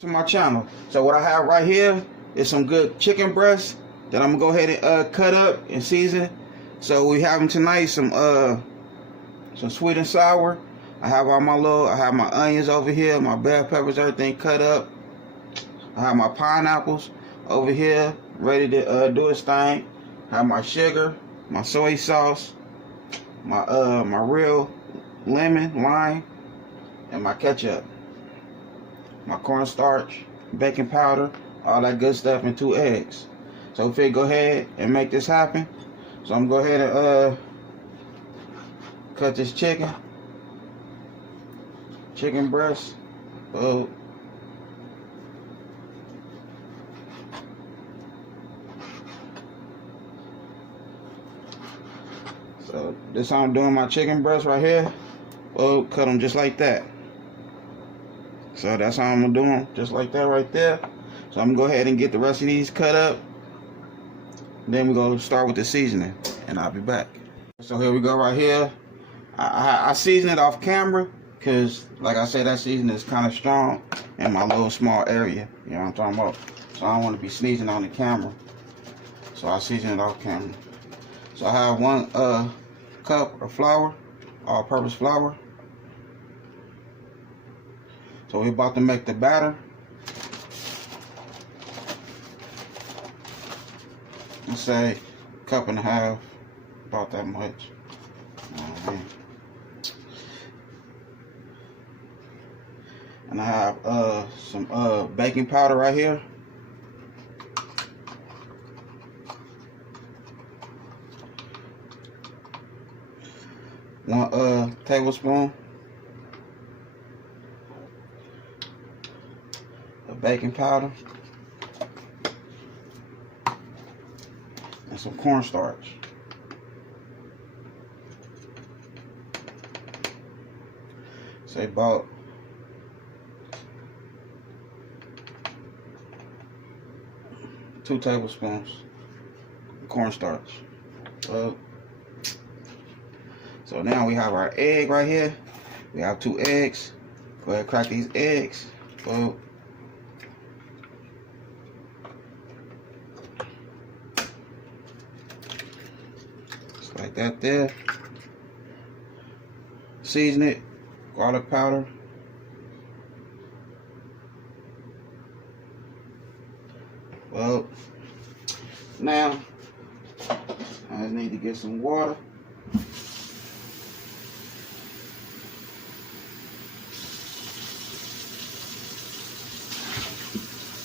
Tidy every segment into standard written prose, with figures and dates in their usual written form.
To my channel. So what I have right here is some good chicken breasts that I'm gonna go ahead and cut up and season. So we having tonight some sweet and sour. I have my onions over here, my bell peppers, everything cut up. I have my pineapples over here ready to do its thing. I have my sugar, my soy sauce, my real lime, and my ketchup, my cornstarch, baking powder, all that good stuff, and 2 eggs. So if we go ahead and make this happen, so I'm gonna go ahead and cut this chicken breast. So this how I'm doing my chicken breast right here. Well, cut them just like that. So that's how I'm gonna do them, just like that right there. So I'm gonna go ahead and get the rest of these cut up. Then we're gonna start with the seasoning, and I'll be back. So here we go right here. I season it off camera because, like I said, that seasoning is kind of strong in my little small area. You know what I'm talking about? So I don't want to be sneezing on the camera. So I season it off camera. So I have 1 cup of flour, all-purpose flour. So we're about to make the batter. Let's say 1.5 cups, about that much. And I have some baking powder right here. One tablespoon of baking powder and some cornstarch. Say about 2 tablespoons of cornstarch. So now we have our egg right here. We have 2 eggs. Go ahead and crack these eggs. Just like that there. Season it. Garlic powder. Well, now I just need to get some water.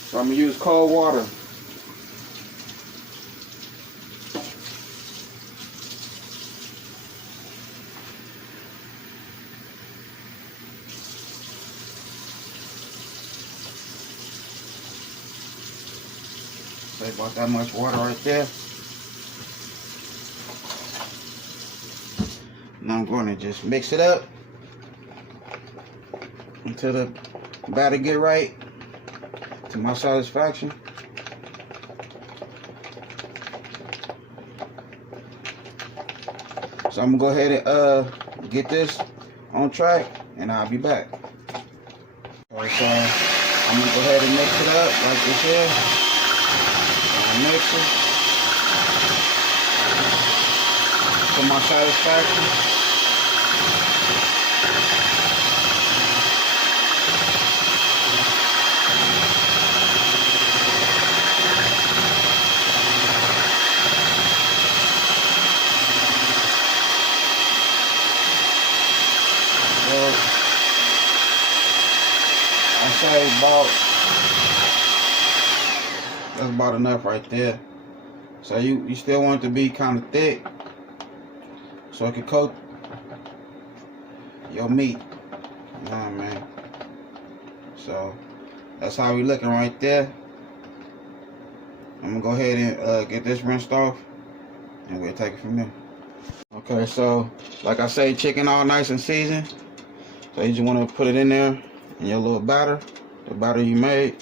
So I'm gonna use cold water. Say about that much water right there. Now I'm going to just mix it up until the batter get right to my satisfaction. So I'm gonna go ahead and get this on track, and I'll be back. Alright, so I'm gonna go ahead and mix it up like this here. Mix it to my satisfaction. Well, I say that's about enough right there. So you still want it to be kind of thick so it can coat your meat. You know what I mean? So that's how we looking right there. I'm gonna go ahead and get this rinsed off, and we'll take it from there. Okay, so like I say, chicken all nice and seasoned. So you just want to put it in there in your little batter, the batter you made.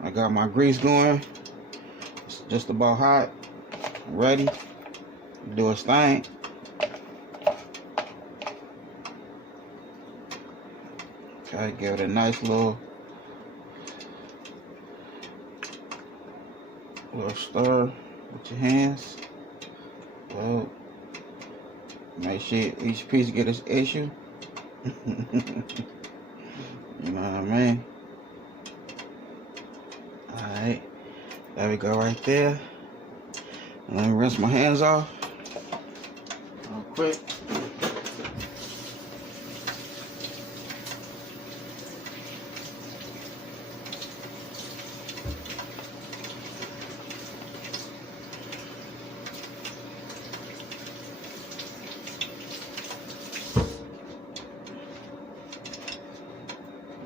I got got my grease going. It's just about hot. Ready. Do its thing. Okay, give it a nice little stir with your hands. Well, make sure each piece get its issue. You know what I mean? Alright, there we go right there. And let me rinse my hands off real quick.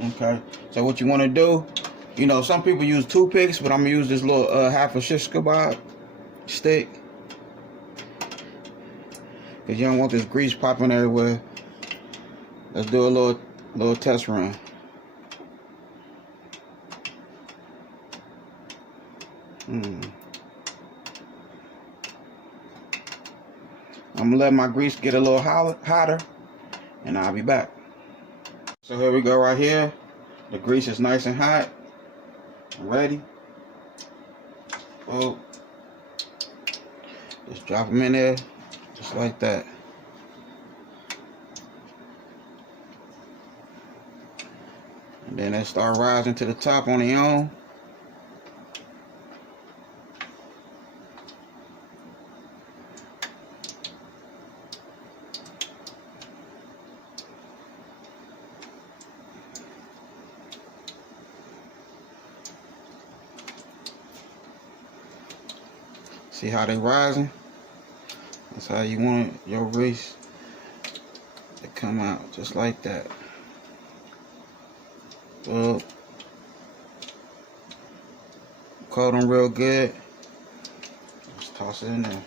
Okay, so what you want to do, you know, some people use toothpicks, but I'm gonna use this little half a shish kebab stick, because you don't want this grease popping everywhere. Let's do a little test run. I'm gonna let my grease get a little hotter, and I'll be back. So here we go right here. The grease is nice and hot. Ready. Oh, just drop them in there, just like that. And then they start rising to the top on their own. See how they rising? That's how you want your grease to come out, just like that. So, coat them real good. Just toss it in there.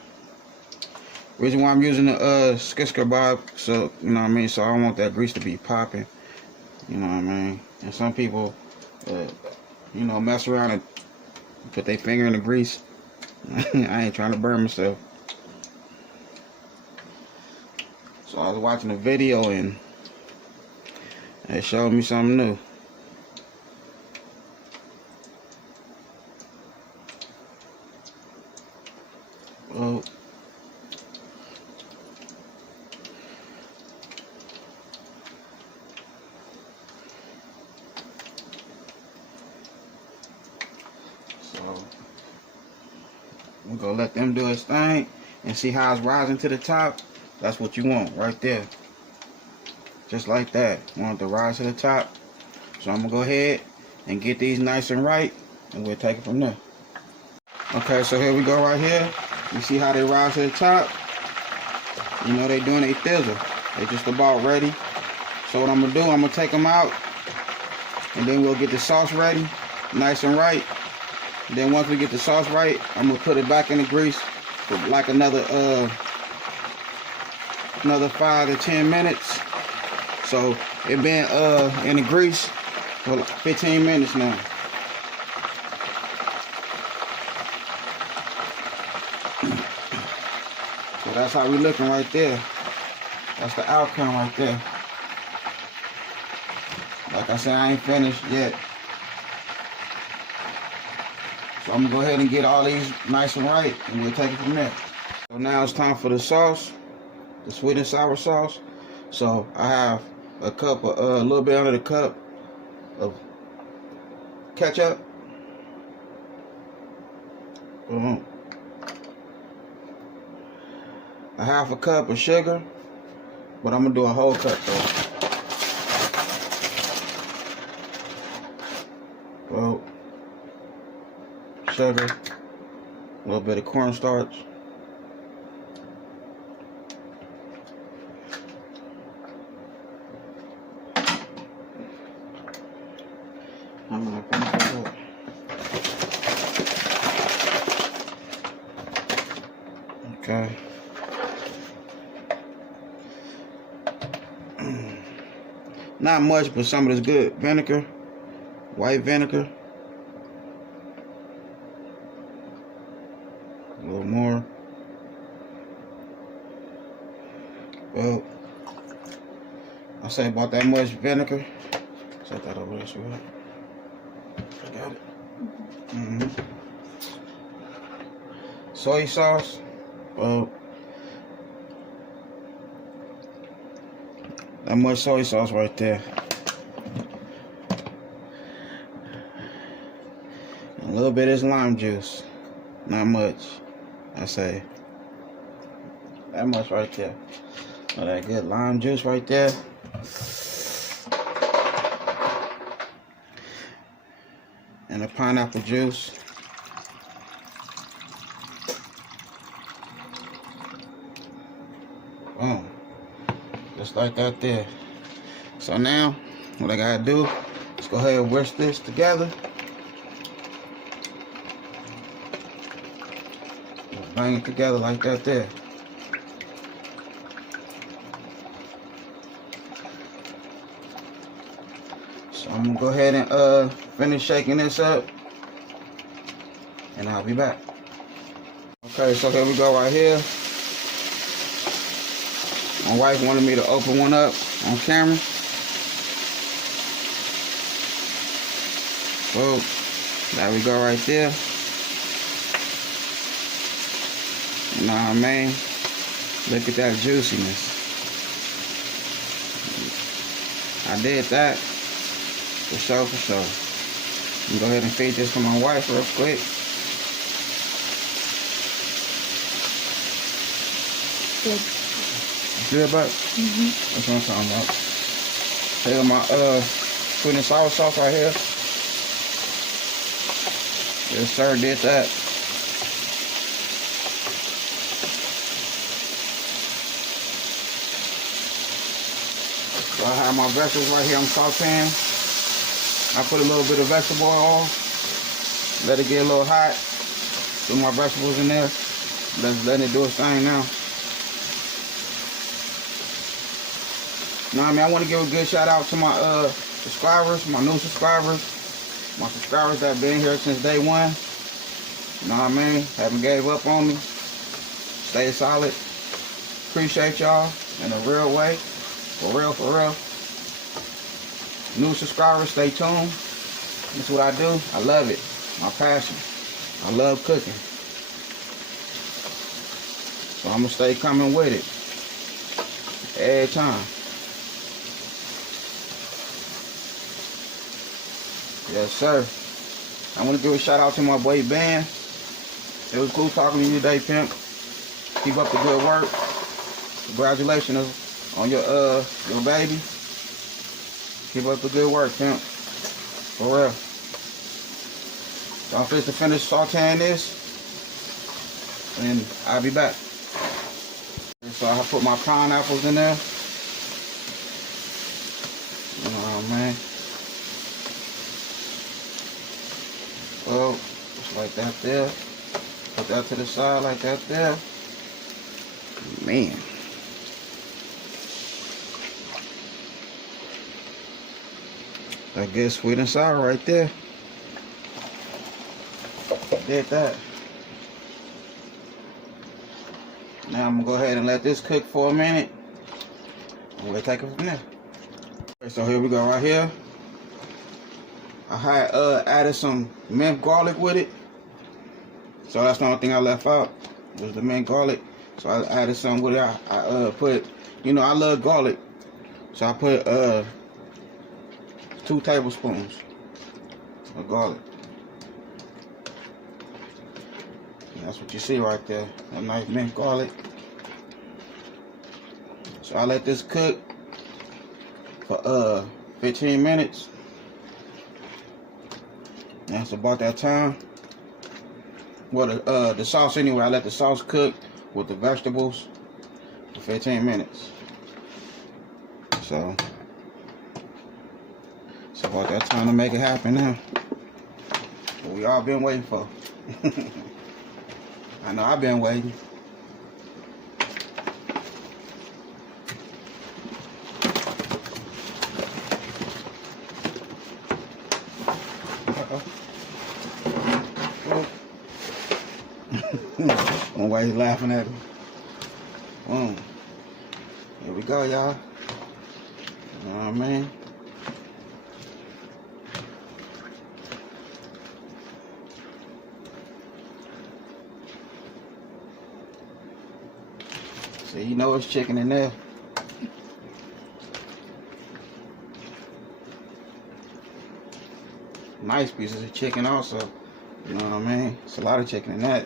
Reason why I'm using the shish kebab, so you know what I mean. So I don't want that grease to be popping. You know what I mean. And some people, you know, mess around and put their finger in the grease. I ain't trying to burn myself. So I was watching a video and it showed me something new. Oh. We're gonna let them do its thing and see how it's rising to the top. That's what you want right there. Just like that. You want it to rise to the top. So I'm gonna go ahead and get these nice and right, and we'll take it from there. Okay, so here we go right here. You see how they rise to the top? You know they doing a thizzle. They just about ready. So what I'm gonna do, I'm gonna take them out, and then we'll get the sauce ready, nice and right. Then once we get the sauce right, I'm gonna put it back in the grease for like another 5 to 10 minutes. So it been in the grease for like 15 minutes now. So that's how we looking right there. That's the outcome right there. Like I said, I ain't finished yet. So I'm gonna go ahead and get all these nice and right, and we'll take it from there. So now it's time for the sauce, the sweet and sour sauce. So I have a cup, a little bit under the cup of ketchup. A half a cup of sugar, but I'm gonna do a whole cup though. Well, sugar, a little bit of cornstarch, I'm gonna finish this up. Okay. Not much, but some of this good vinegar, white vinegar. A little more. Well, I say about that much vinegar. Set that over this way. I got it. Soy sauce. Well, that much soy sauce right there. A little bit is lime juice. Not much. I say that much right there. Oh, that good lime juice right there. And the pineapple juice. Boom. Just like that there. So now, what I gotta do, let's go ahead and whisk this together. Bang it together like that there. So I'm gonna go ahead and finish shaking this up, and I'll be back. Okay, so here we go right here. My wife wanted me to open one up on camera. So there we go right there. You know what I mean? Look at that juiciness. I did that. For sure, for sure. I'm gonna go ahead and feed this to my wife real quick. Good. Good, bud? That's what I'm talking about. Here my sweet and sour sauce right here. Yes, sir, did that. So I have my vegetables right here. I'm sauteing. I put a little bit of vegetable oil. Let it get a little hot. Put my vegetables in there. Let it do its thing now. Now, I mean, I want to give a good shout out to my subscribers, my new subscribers, my subscribers that have been here since day one. You know what I mean? Haven't gave up on me. Stay solid. Appreciate y'all in a real way. For real, for real. New subscribers, stay tuned. That's what I do. I love it. My passion. I love cooking. So I'm going to stay coming with it. Every time. Yes, sir. I want to give a shout out to my boy Ben. It was cool talking to you today, pimp. Keep up the good work. Congratulations on your baby. Keep up the good work, pimp. For real. So I'm to finish sauteing this, and I'll be back. So I put my pineapples in there. Oh man. Well, just like that there. Put that to the side like that there. Man. That good sweet and sour right there. Did that. Now I'm gonna go ahead and let this cook for a minute. And we'll take it from there. Okay, so here we go right here. I had added some minced garlic with it. So that's the only thing I left out was the minced garlic. So I added some with it. I put, you know, I love garlic. So I put 2 tablespoons of garlic. And that's what you see right there. A nice minced garlic. So I let this cook for 15 minutes. That's about that time. Well, the sauce anyway, I let the sauce cook with the vegetables for 15 minutes. So it's about that time to make it happen now. What we all been waiting for. I know I've been waiting. One way he's laughing at me. Boom. Here we go, y'all. You know what I mean? So you know it's chicken in there. Nice pieces of chicken also. You know what I mean? It's a lot of chicken in that.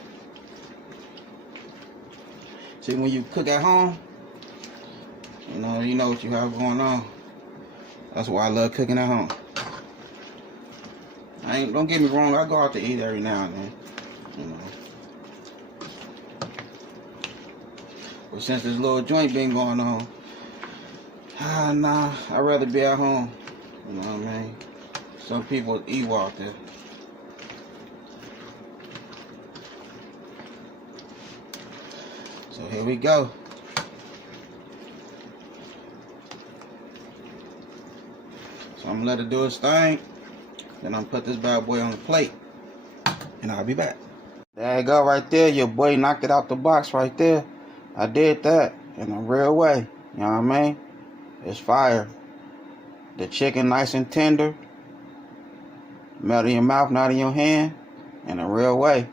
See, when you cook at home, you know what you have going on. That's why I love cooking at home. Don't get me wrong, I go out to eat every now and then, you know. But since this little joint been going on, nah, I'd rather be at home. You know what I mean? Some people eat out there. So here we go. So I'm gonna let it do its thing. Then I'm gonna put this bad boy on the plate. And I'll be back. There you go right there. Your boy knocked it out the box right there. I did that in a real way. You know what I mean? It's fire. The chicken nice and tender. Melt in your mouth, not in your hand. In a real way.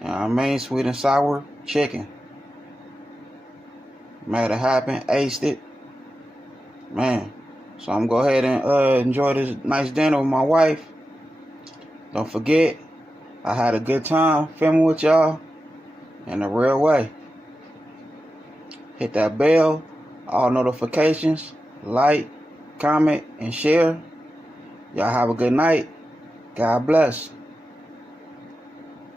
You know what I mean? Sweet and sour chicken. Made it happen. Aced it. Man. So I'm going to go ahead and enjoy this nice dinner with my wife. Don't forget, I had a good time filming with y'all in a real way. Hit that bell, all notifications, like, comment, and share. Y'all have a good night. God bless.